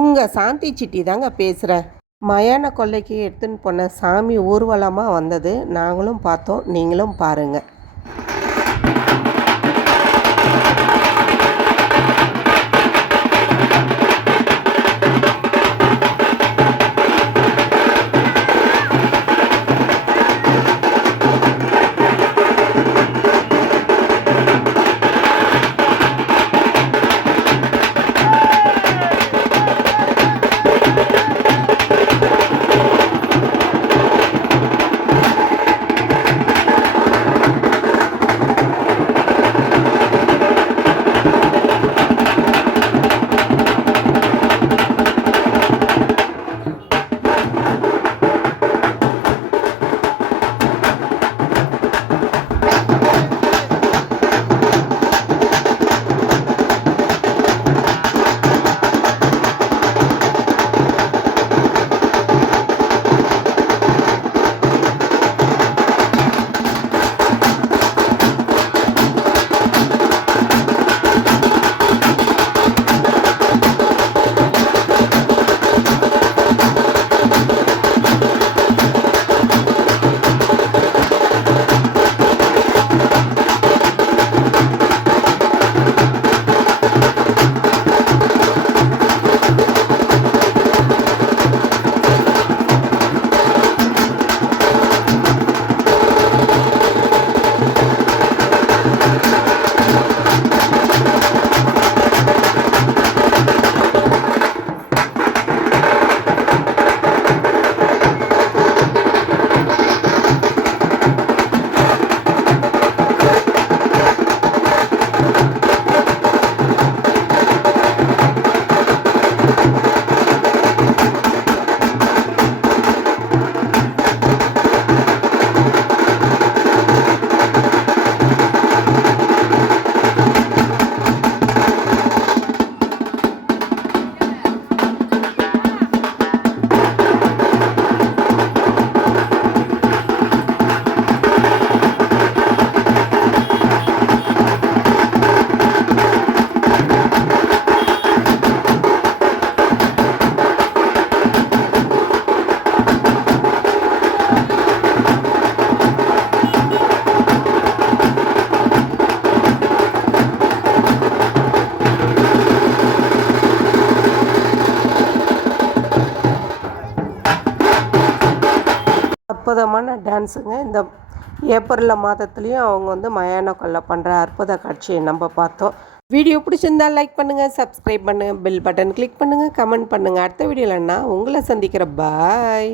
உங்கள் சாந்தி சிட்டி தாங்க பேசுகிறேன் மயான கொல்லைக்கு எடுத்துன்னு போன சாமி ஊர்வலமாக வந்தது. நாங்களும் பார்த்தோம். நீங்களும் பாருங்கள் அற்புதமான டான்ஸுங்க. இந்த ஏப்ரல் மாதத்துலேயும் அவங்க வந்து மயான கொல்லை பண்ணுற அற்புத காட்சியை நம்ம பார்த்தோம். வீடியோ பிடிச்சிருந்தா லைக் பண்ணுங்கள் சப்ஸ்கிரைப் பண்ணுங்கள் பெல் பட்டன் கிளிக் பண்ணுங்கள் கமெண்ட் பண்ணுங்கள் அடுத்த வீடியோவில் நான் உங்களை சந்திக்கிறேன். பாய்.